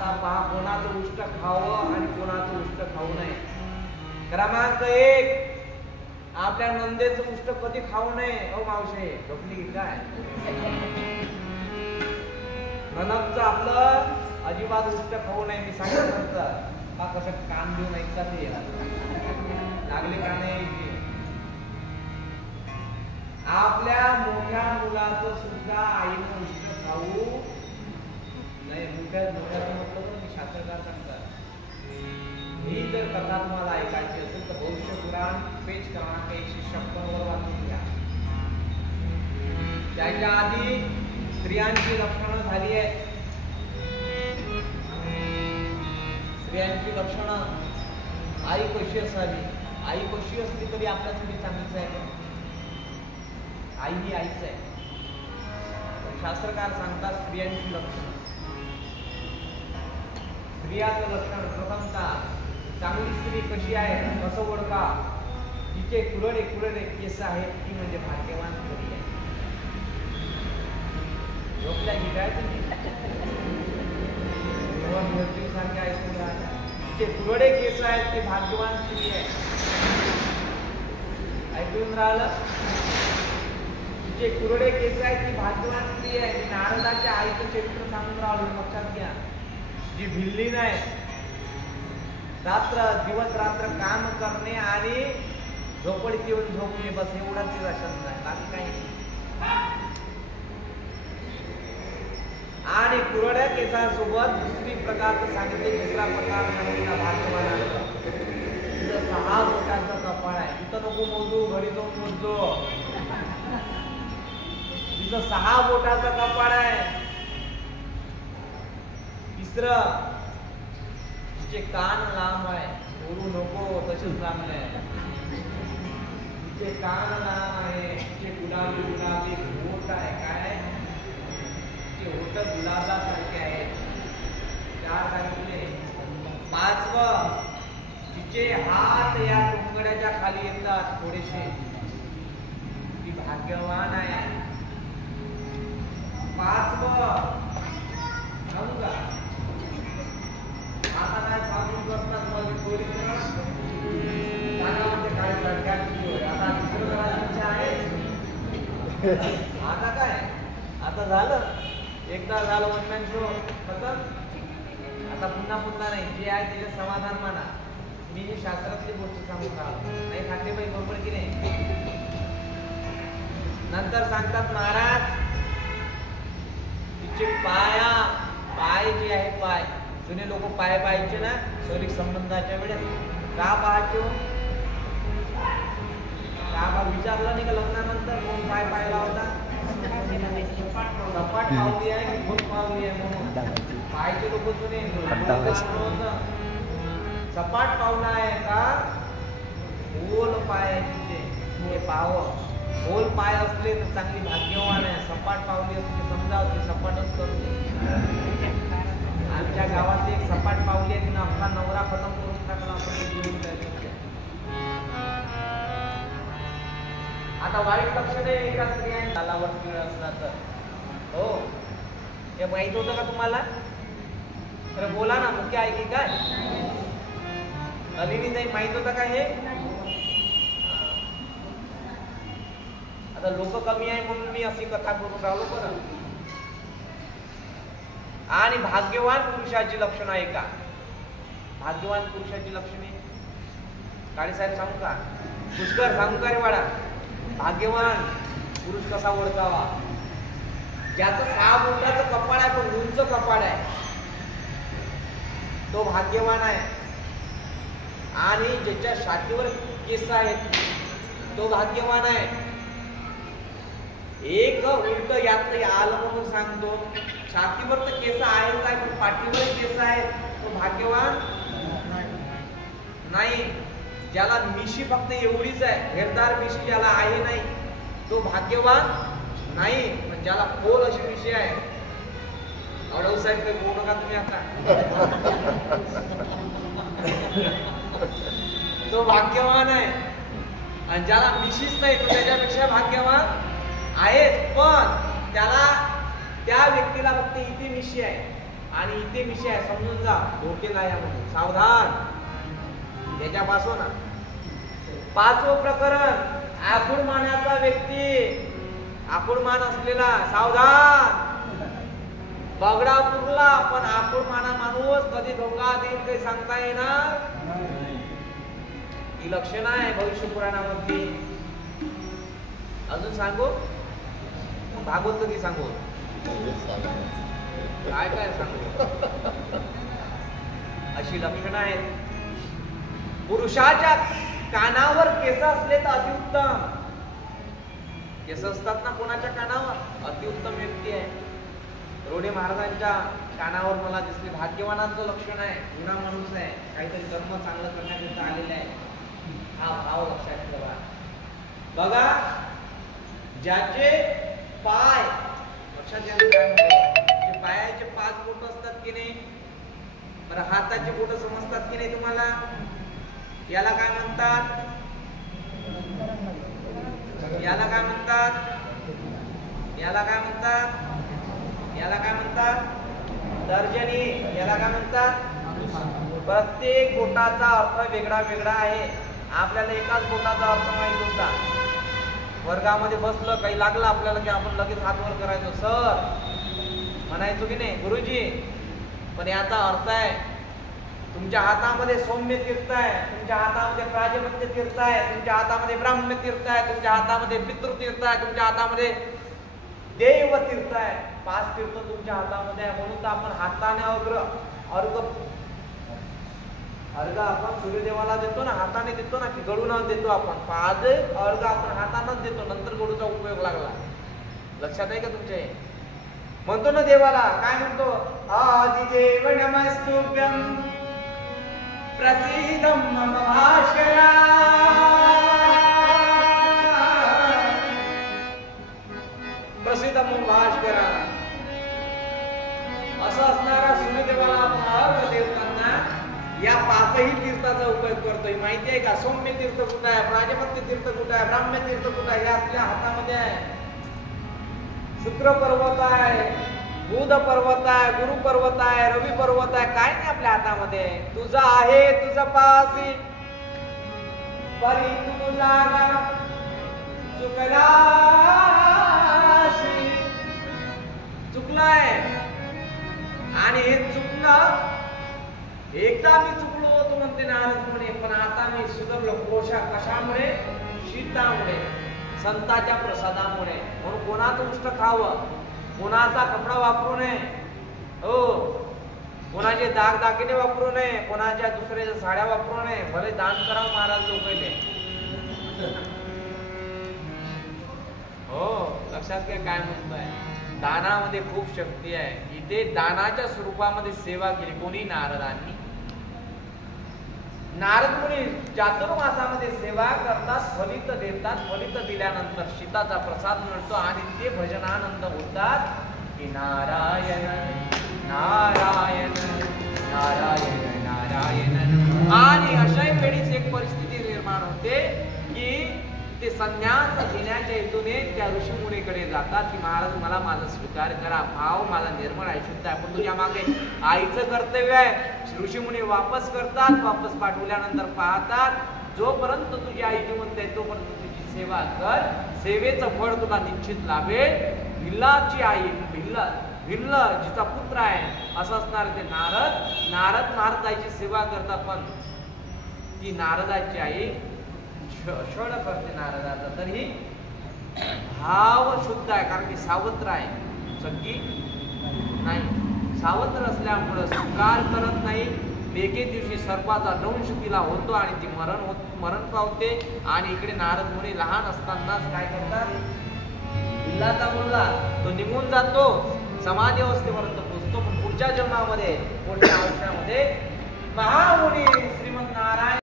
आता पहा कोणाचं उष्ट खावं आणि कोणाचं उष्ट खाऊ नये. क्रमांक 1, आपल्या नंदेचं उष्ट कधी खाऊ नये. ओ मावशे झोपली काय? ननदचं आपलं अजिबात उष्ट खाऊ नये. मी सांगितलं का कसं कान देऊन ऐकतात ते लागले का नाही. आपल्या मोठ्या मुलाचं सुद्धा आईनं उष्ट खाऊ नाही. मोठ्याचं म्हटलं तर शास्त्रकार सांगतात. ही जर कथा तुम्हाला ऐकायची असेल तर भविष्य पुराण पेज क्रमांक 156 वर वाचून घ्या. त्याच्या आधी स्त्रियांची लक्षणं झाली आहेत. स्त्रियांची लक्षणं, आई कशी असावी. आई कशी असली तरी आपल्यासाठी चांगलीच आहे. आई ही आईच आहे. शास्त्रकार सांगतात स्त्रियांची लक्षणं. स्त्रियाचं लक्षण प्रथमतः चांगली स्त्री कशी आहे कसं ओळखा. जिचे कुरडे कुरडे केस आहेत ती म्हणजे भाग्यवान स्त्री आहे. झोपल्या की काय तुम्ही सारखे ऐकून राहा. जिचे कुरडे केस आहेत ती भाग्यवान स्त्री आहे. ऐकून राहिलं. जिचे कुरडे केस आहेत ती भाग्यवान स्त्री आहे. मी नारदाच्या आईचं चरित्र सांगून राहिलो, लक्षात घ्या. जी भिल्ली नाही, दिवस रात्र काम करणे आणि झोपडीत येऊन झोपणे, बस एवढा तिचा शब्द आहे, बाकी काही. आणि कुरड्या केसासोबत दुसरी प्रकारचं सांगितले. दुसरा प्रकार सांगितला भाग्यवान. तिचं 6 बोटांचं कपाळ आहे. तिथं नको मोजू, घरी जाऊन मोजो. तिचं 6 बोटाचं कपाळ आहे. तिसरं, तिचे कान लांब आहे. बोलू नको तसेच लांब आहे. तिचे कान लांब आहे. तिचे गुलाबी गुलाबी होठ आहे. काय तिचे होठ गुलाबासारखे आहेत. 4 सांगितले. 5वं, तिचे हात या टोंगड्याच्या खाली येतात थोडेसे, ती भाग्यवान आहे. 5वं सांगू का. आता काय सांगून करतात माझी चोरी काय सरकारची. आता दुसरं करायची आहे. आता काय, आता झालं एकदा झालं ऑनलाईन शो खतम. आता पुन्हा पुन्हा नाही. जे आहे त्याचे समाधान माना. मी ही शास्त्रातली गोष्ट सांगून राहिलो. नाही खाते बाई बरोबर की नाही. नंतर सांगतात महाराज तिचे पाय जे आहे, पाय जुने लोक पाय पाहायचे ना शरीर संबंधाच्या वेळेस. का पाहायचे? का विचारलं नाही का लग्नानंतर कोण पाय पाहिला होता? सपाट पावली आहे की खोल पावली आहे म्हणून पायचे लोक जुने. सपाट पावला आहे का खोल पाय आहे तिचे, हे पाहावं. खोल पाय असले तर चांगली भाग्यवान आहे. सपाट पावली असते समजा ते सपाटच करते. आमच्या गावात एक सपाट पावली आहे. तिनं आपला नवरा खतम करून टाकला. आता वाईट लक्षण आहे एका स्त्रियांनी तालावर किळ असला तर. हो, हे माहित होतं का तुम्हाला? तर बोला ना, मुख्य आहे की काय? नलिनी नाही माहित होतं का हे? आता लोक कमी आहे म्हणून मी अशी कथा करून राहिलो बरं. आणि भाग्यवान पुरुषाची लक्षणं आहे का? भाग्यवान पुरुषाची लक्षणे काळे साहेब सांगू का? पुष्कर सांगू का रे वाडा? भाग्यवान पुरुष कसा ओळखावा? ज्याचं 6 बोटाचं कपाळ आहे पण उंच कपाळ आहे तो भाग्यवान आहे. आणि ज्याच्या छातीवर केस आहेत तो भाग्यवान आहे. एक उलट यात आलं म्हणून सांगतो. छातीवर तर केस आहेच आहे पण पाठीवर केस आहेत तो भाग्यवान नाही. ज्याला मिशी फक्त एवढीच आहे, घेरदार मिशी ज्याला आहे नाही तो भाग्यवान नाही. पण ज्याला खोल अशी मिशी आहे, अडव साहेब काही बोलू नका तुम्ही आता, तो भाग्यवान आहे. आणि ज्याला मिशीच नाही तो त्याच्यापेक्षा भाग्यवान आहेत. पण त्याला त्या व्यक्तीला फक्त इथे मिशी आहे आणि इथे विषय आहे, समजून जा, धोके नाही आहे म्हणून सावधान त्याच्यापासून. 5वं प्रकरण, आकुडमानाचा व्यक्ती, आकुडमान असलेला सावधान. बगडा पुरला पण आकुडमाना माणूस कधी धोका देईल काही सांगता येणार. ही लक्षणं आहे भविष्य पुराणामध्ये. अजून सांगू, भागवत कधी सांगू, काय काय सांगू, अशी लक्षणं आहेत. पुरुषाच्या कानावर केस असले तर अतिउत्तम. केस असतात ना कोणाच्या कानावर, अतिउत्तम व्यक्ती आहे. रोडे महाराजांच्या कानावर मला दिसले, भाग्यवानांचं लक्षण आहे, गुणा माणूस आहे, काहीतरी कर्म चांगलं करण्याकरिता आलेलं आहे. हा भाव लक्षात ठेवा. बघा, ज्याचे पाय, लक्षात घ्या काय म्हणतो, पायाचे 5 बोट असतात की नाही, बरं हाताचे बोट समजतात की नाही तुम्हाला, याला काय म्हणतात, याला काय म्हणतात, याला काय म्हणतात, याला काय म्हणतात, तर्जनी. याला काय म्हणतात, प्रत्येक बोटाचा अर्थ वेगळा वेगळा आहे. आपल्याला एकाच बोटाचा अर्थ माहित होता, वर्गामध्ये बसलं काही लागलं आपल्याला की आपण लगेच हात वर करायचो, सर म्हणायचो की नाही, गुरुजी. पण याचा अर्थ आहे, तुमच्या हातामध्ये सौम्य तीर्थ आहे, तुमच्या हातामध्ये प्राजपत्य तीर्थ आहे, तुमच्या हातामध्ये ब्राह्म्य तीर्थ आहे, तुमच्या हातामध्ये पितृ तीर्थ आहे, तुमच्या हातामध्ये देव तीर्थ आहे. 5 तीर्थ तुमच्या हातामध्ये आहे. म्हणून तर आपण हाताने अर्घ आपण सूर्यदेवाला देतो ना, हाताने देतो ना की गळून देतो आपण. 5 अर्घ आपण हातानेच देतो, नंतर गळूचा उपयोग लागला. लक्षात आहे का तुमच्या? म्हणतो ना देवाला, काय म्हणतो, आदिदेव नमस्तुभ्यं प्रसीद मम भास्करा. प्रसिद्ध मम भास्करा असं असणारा सूर्यदेवाला आपण देवतांना या 5ही तीर्थाचा उपयोग करतोय. माहिती आहे का, सौम्य तीर्थ कुठं आहे, प्राजपत्य तीर्थ कुठं आहे, ब्राह्म्य तीर्थ कुठं आहे, हे आपल्या हातामध्ये आहे. शुक्र पर्वत आहे, बुध पर्वत आहे, गुरु पर्वत आहे, रवी पर्वत आहे, काय नाही आपल्या हातामध्ये. तुझं आहे तुझं पासी परी तुझा चुकला, चुकलाय. आणि हे चुकलं, एकदा मी चुकलो होतो म्हणते नारद मुनी, पण आता मी सुधारलो. कशामुळे, शीतामुळे, संतांच्या प्रसादामुळे. म्हणून कोणाचं उष्ट खावं, कोणाचा कपडा वापरू नये, हो, कोणाचे दागिने वापरू नये, कोणाच्या दुसऱ्याच्या साड्या वापरू नये. भले दान करावं महाराज लोकांनी, हो, लक्षात घ्या काय म्हणतोय. दानामध्ये खूप शक्ती आहे. इथे दानाच्या स्वरूपामध्ये सेवा केली कोणी, नारदांनी. नारद मुनी चातुर्मासामध्ये सेवा करतात, फलित देतात. फलित दिल्यानंतर शीताचा प्रसाद मिळतो आणि ते भजनानंद होतात की नारायण नारायण नारायण नारायण. आणि अशाही वेळीच एक परिस्थिती निर्माण होते की ते संन्यास घेण्याच्या हेतूने त्या ऋषीमुनीकडे जातात की महाराज मला माझा स्वीकार करा, भाव माझा निर्मळ आहे, शुद्ध आहे, पण तुझ्या मागे आईचं कर्तव्य आहे. ऋषीमुनी वापस करतात. वापस पाठवल्यानंतर पाहतात, जोपर्यंत तुझी आई जिवंत आहे तोपर्यंत तुझी सेवा कर, सेवेचं फळ तुला निश्चित लाभेल. भिल्लाची आई, भिल्ल जिचा पुत्र आहे असं असणार ते नारद महाराजांची सेवा करतात. पण ती नारदाची आई छळ करते नारदाचा. तरी भाव शुद्ध आहे, कारण की सावत्र आहे, सगळी नाही. सावत्र असल्यामुळं स्वीकार करत नाही. एके दिवशी सर्पाचा दंश तिला होतो आणि ती मरण पावते. आणि इकडे नारद मुनी लहान असतानाच काय करतात, भिल्लाचा मुलगा तो निघून जातो, समाधी अवस्थेपर्यंत पोहोचतो. पण पुढच्या जन्मामध्ये, पुढच्या आयुष्यामध्ये महामुनी श्रीमंत नारायण